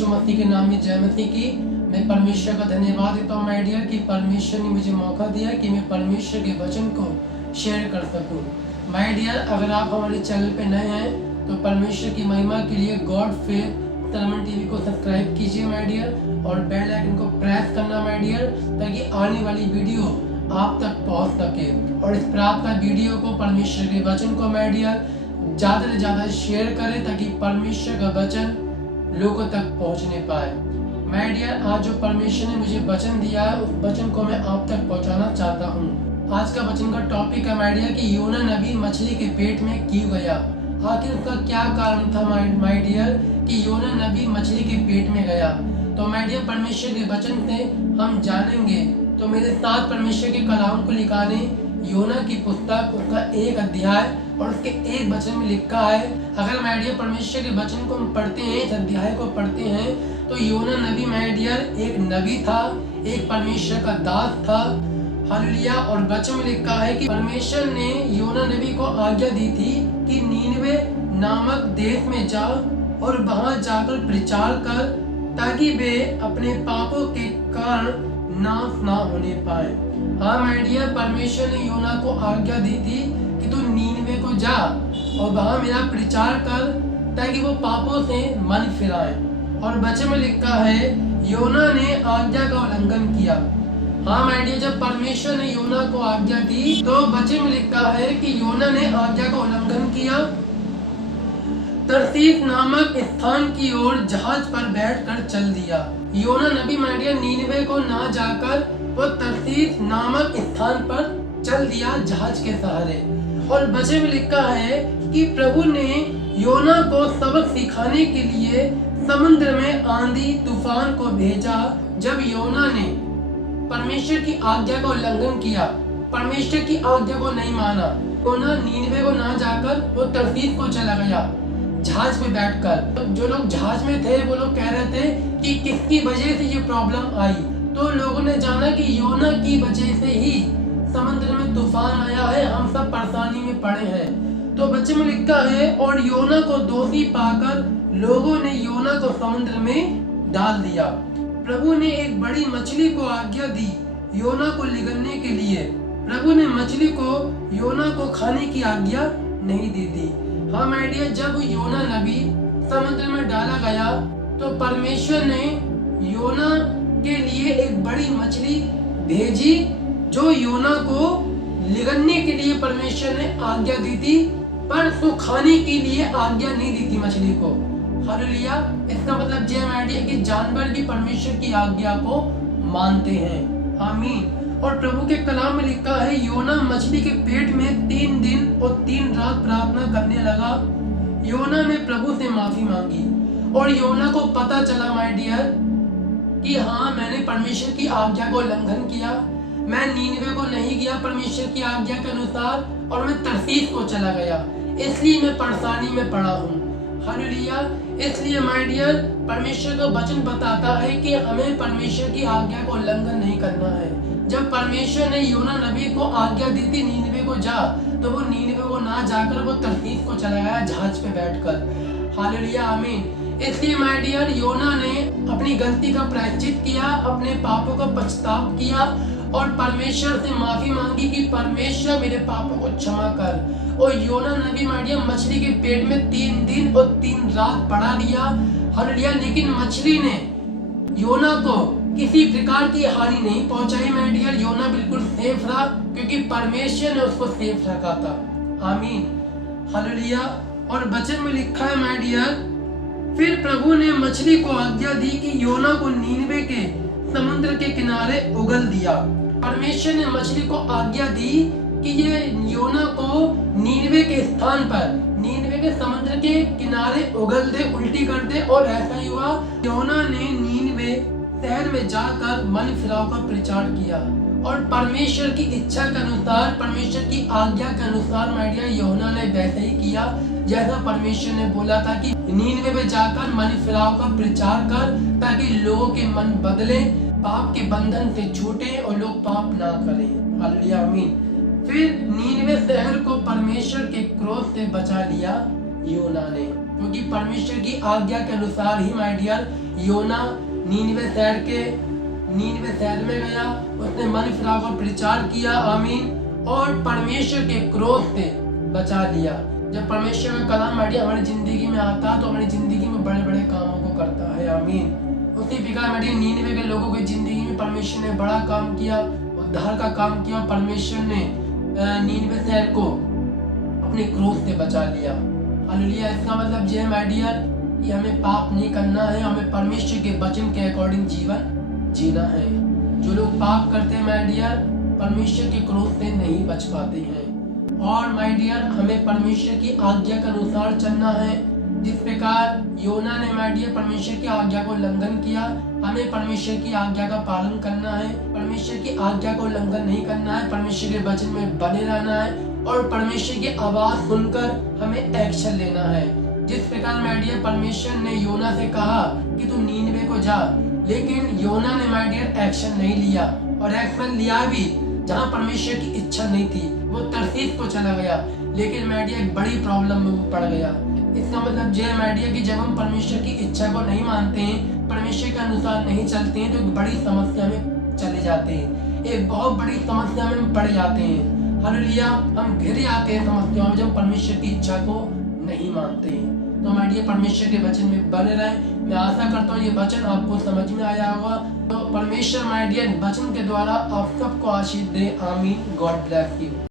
यीशु मसीह के नाम में जय मसीह की। मैं परमेश्वर का धन्यवाद देता हूँ माय डियर कि परमेश्वर ने मुझे मौका दिया कि मैं परमेश्वर के वचन को शेयर कर सकूँ। माय डियर, अगर आप हमारे चैनल पे नए हैं तो परमेश्वर की महिमा के लिए गॉड फेथ सरमन टीवी को सब्सक्राइब कीजिए माय डियर, और बेल आइकन को प्रेस करना माय डियर, ताकि आने वाली वीडियो आप तक पहुंच सके। और इस प्रार्थना वीडियो को, परमेश्वर के वचन को माय डियर ज़्यादा से ज़्यादा शेयर करें, ताकि परमेश्वर का वचन लोगों तक पहुंचने पाए। माय डियर, आज जो परमेश्वर ने मुझे वचन दिया है उस वचन को मैं आप तक पहुंचाना चाहता हूं। आज का वचन का टॉपिक है माय डियर कि योना नबी मछली के पेट में क्यों गया। आखिर उसका क्या कारण था माय डियर कि योना नबी मछली के पेट में गया। तो माय डियर, परमेश्वर के वचन से हम जानेंगे। तो मेरे साथ परमेश्वर के कलाम को निकालें, योना की पुस्तक उसका 1 अध्याय और उसके 1 वचन में लिखा है। अगर माय डियर परमेश्वर के वचन को हम पढ़ते हैं, इस अध्याय को पढ़ते हैं, तो योना नबी माय डियर एक नबी था, एक परमेश्वर का दास था। हालेलुया। और वचन में लिखा है कि परमेश्वर ने योना नबी को आज्ञा दी थी कि नीनवे नामक देश में जा और वहां जाकर प्रचार कर, ताकि वे अपने पापों के कारण नाश ना होने पाए। हाँ माय डियर, परमेश्वर ने योना को आज्ञा दी थी कि तू नीनवे को जा और वहां मेरा प्रचार कर, ताकि वो पापों से मन फिराए। और वचन में लिखा है योना ने आज्ञा का उल्लंघन किया। हाँ माय डियर, जब परमेश्वर ने योना को आज्ञा दी तो वचन में लिखा है कि योना ने आज्ञा का उल्लंघन किया। तरसीस नामक स्थान की ओर जहाज पर बैठकर चल दिया। योना नबी माय डियर नीनवे को ना जाकर वो तरसीस नामक स्थान पर चल दिया जहाज के सहारे। और वचन में लिखा है कि प्रभु ने योना को सबक सिखाने के लिए समुद्र में आंधी तूफान को भेजा। जब योना ने परमेश्वर की आज्ञा का उल्लंघन किया, परमेश्वर की आज्ञा को नहीं माना, योना नीनवे को ना जाकर वो तरसीस को चला गया जहाज पे बैठकर। जो लोग जहाज में थे वो लोग कह रहे थे कि किसकी वजह से ये प्रॉब्लम आई। तो लोगों ने जाना कि योना की वजह से ही समुद्र में तूफान आया है, हम सब परेशानी में पड़े हैं। तो बच्चे में लिखा है और योना को दोषी पाकर लोगों ने योना को समुद्र में डाल दिया। प्रभु ने एक बड़ी मछली को आज्ञा दी योना को निगलने के लिए। प्रभु ने मछली को योना को खाने की आज्ञा नहीं दी थी। हाँ माय डियर, जब योना नबी समुद्र में डाला गया तो परमेश्वर ने योना के लिए एक बड़ी मछली भेजी, जो योना को निगलने के लिए परमेश्वर ने आज्ञा दी थी, पर उसको खाने के लिए आज्ञा नहीं दी थी मछली को। हालेलुया। इसका मतलब जय माय डियर कि जानवर भी परमेश्वर की आज्ञा को मानते हैं। आमीन। और प्रभु के कलाम में लिखा है योना मछली के पेट में 3 दिन और 3 रात प्रार्थना करने लगा। योना ने प्रभु से माफी मांगी और योना को पता चला माय डियर कि हाँ, मैंने परमेश्वर की आज्ञा को उल्लंघन किया, मैं नीनवे को नहीं गया परमेश्वर की आज्ञा के अनुसार, और मैं तरसीस को चला गया, इसलिए मैं परेशानी में पड़ा हूँ। हालेलुया। इसलिए माय डियर, परमेश्वर का वचन बताता है कि हमें परमेश्वर की आज्ञा को उल्लंघन नहीं करना है। जब परमेश्वर ने योना नबी को आज्ञा दी थी नीनवे को जा, तो वो नीनवे को ना जाकर वो तरसीस को चला गया जहाज पे बैठकर। हालेलुया। आमीन। इसलिए माय डियर, योना ने अपनी गलती का प्रायश्चित किया, अपने पापों का पछतावा किया और परमेश्वर से माफी मांगी कि परमेश्वर मेरे पापों को क्षमा कर। और योना नबी माय डियर मछली के पेट में 3 दिन और 3 रात पड़ा दिया। हालेलुया। लेकिन मछली ने योना को किसी प्रकार की हानि नहीं पहुंचाई माय डियर। योना बिल्कुल सेफ रहा, क्योंकि परमेश्वर ने उसको सेफ रखा था। आमीन। हालेलुया। और वचन में लिखा है माय डियर, फिर प्रभु ने मछली को आज्ञा दी कि योना को नीनवे के समुद्र के किनारे उगल दिया। परमेश्वर ने मछली को आज्ञा दी कि ये योना को नीनवे के स्थान पर, नीनवे के समुद्र के किनारे उगल दे, उल्टी कर दे। और ऐसा ही हुआ। योना ने नीनवे शहर में जाकर मन फिराव का प्रचार किया और परमेश्वर की इच्छा के अनुसार, परमेश्वर की आज्ञा के अनुसार माय डियर योना ने वैसे ही किया जैसा परमेश्वर ने बोला था कि नीनवे में जाकर मन फिराव का प्रचार कर, ताकि लोगों के मन बदले, पाप के बंधन से छूटे और लोग पाप ना करें। हालेलुया। आमीन। फिर नीनवे शहर को परमेश्वर के क्रोध से बचा लिया योना ने। क्योंकि परमेश्वर की आज्ञा के अनुसार ही माय डियर योना नीनवे शहर में गया। उसने मन फिराकर प्रचार किया, आमीन, और परमेश्वर के क्रोध से बचा लिया। जब परमेश्वर का कलाम माय डियर हमारी जिंदगी में आता है तो हमारी जिंदगी में बड़े बड़े कामों को करता है, आमीन। उसी प्रकार माय डियर नीनवे के लोगों की जिंदगी में परमेश्वर ने बड़ा काम किया, उद्धार का काम किया। परमेश्वर ने नीनवे शहर को अपने क्रोध से बचा लिया। हालेलुया। इसका मतलब ये है माय डियर, ये हमें पाप नहीं करना है, हमें परमेश्वर के वचन के अकॉर्डिंग जीवन जीना है। जो लोग पाप करते हैं माय डियर, परमेश्वर के क्रोध से नहीं बच पाते हैं। और माय डियर हमें परमेश्वर की आज्ञा के अनुसार चलना है। जिस प्रकार योना ने माय डियर परमेश्वर की आज्ञा को उल्लंघन किया, हमें परमेश्वर की आज्ञा का पालन करना है। परमेश्वर की आज्ञा को उल्लंघन नहीं करना है, परमेश्वर के वचन में बने रहना है और परमेश्वर की आवाज सुनकर हमें एक्शन लेना है। जिस प्रकार माय डियर परमेश्वर ने योना से कहा कि तू नीनवे को जा, लेकिन योना ने माय डियर एक्शन नहीं लिया, और एक्शन लिया भी जहाँ परमेश्वर की इच्छा नहीं थी। वो तरसीस को चला गया, लेकिन माय डियर एक बड़ी प्रॉब्लम में वो पड़ गया। इसका मतलब ये माय डियर कि जब हम परमेश्वर की इच्छा को नहीं मानते हैं, परमेश्वर के अनुसार नहीं चलते हैं, तो एक बड़ी समस्या में चले जाते हैं, एक बहुत बड़ी समस्या में हम पड़ जाते हैं। हालेलुया। हम घिर जाते हैं समस्याओं में जब परमेश्वर की इच्छा को नहीं मानते हैं। तो माय डियर परमेश्वर के वचन में बने रहें। मैं आशा करता हूँ ये वचन आपको समझ में आया होगा। तो परमेश्वर माय डियर वचन के द्वारा आप सबको आशीष दे, आमीन। God bless you.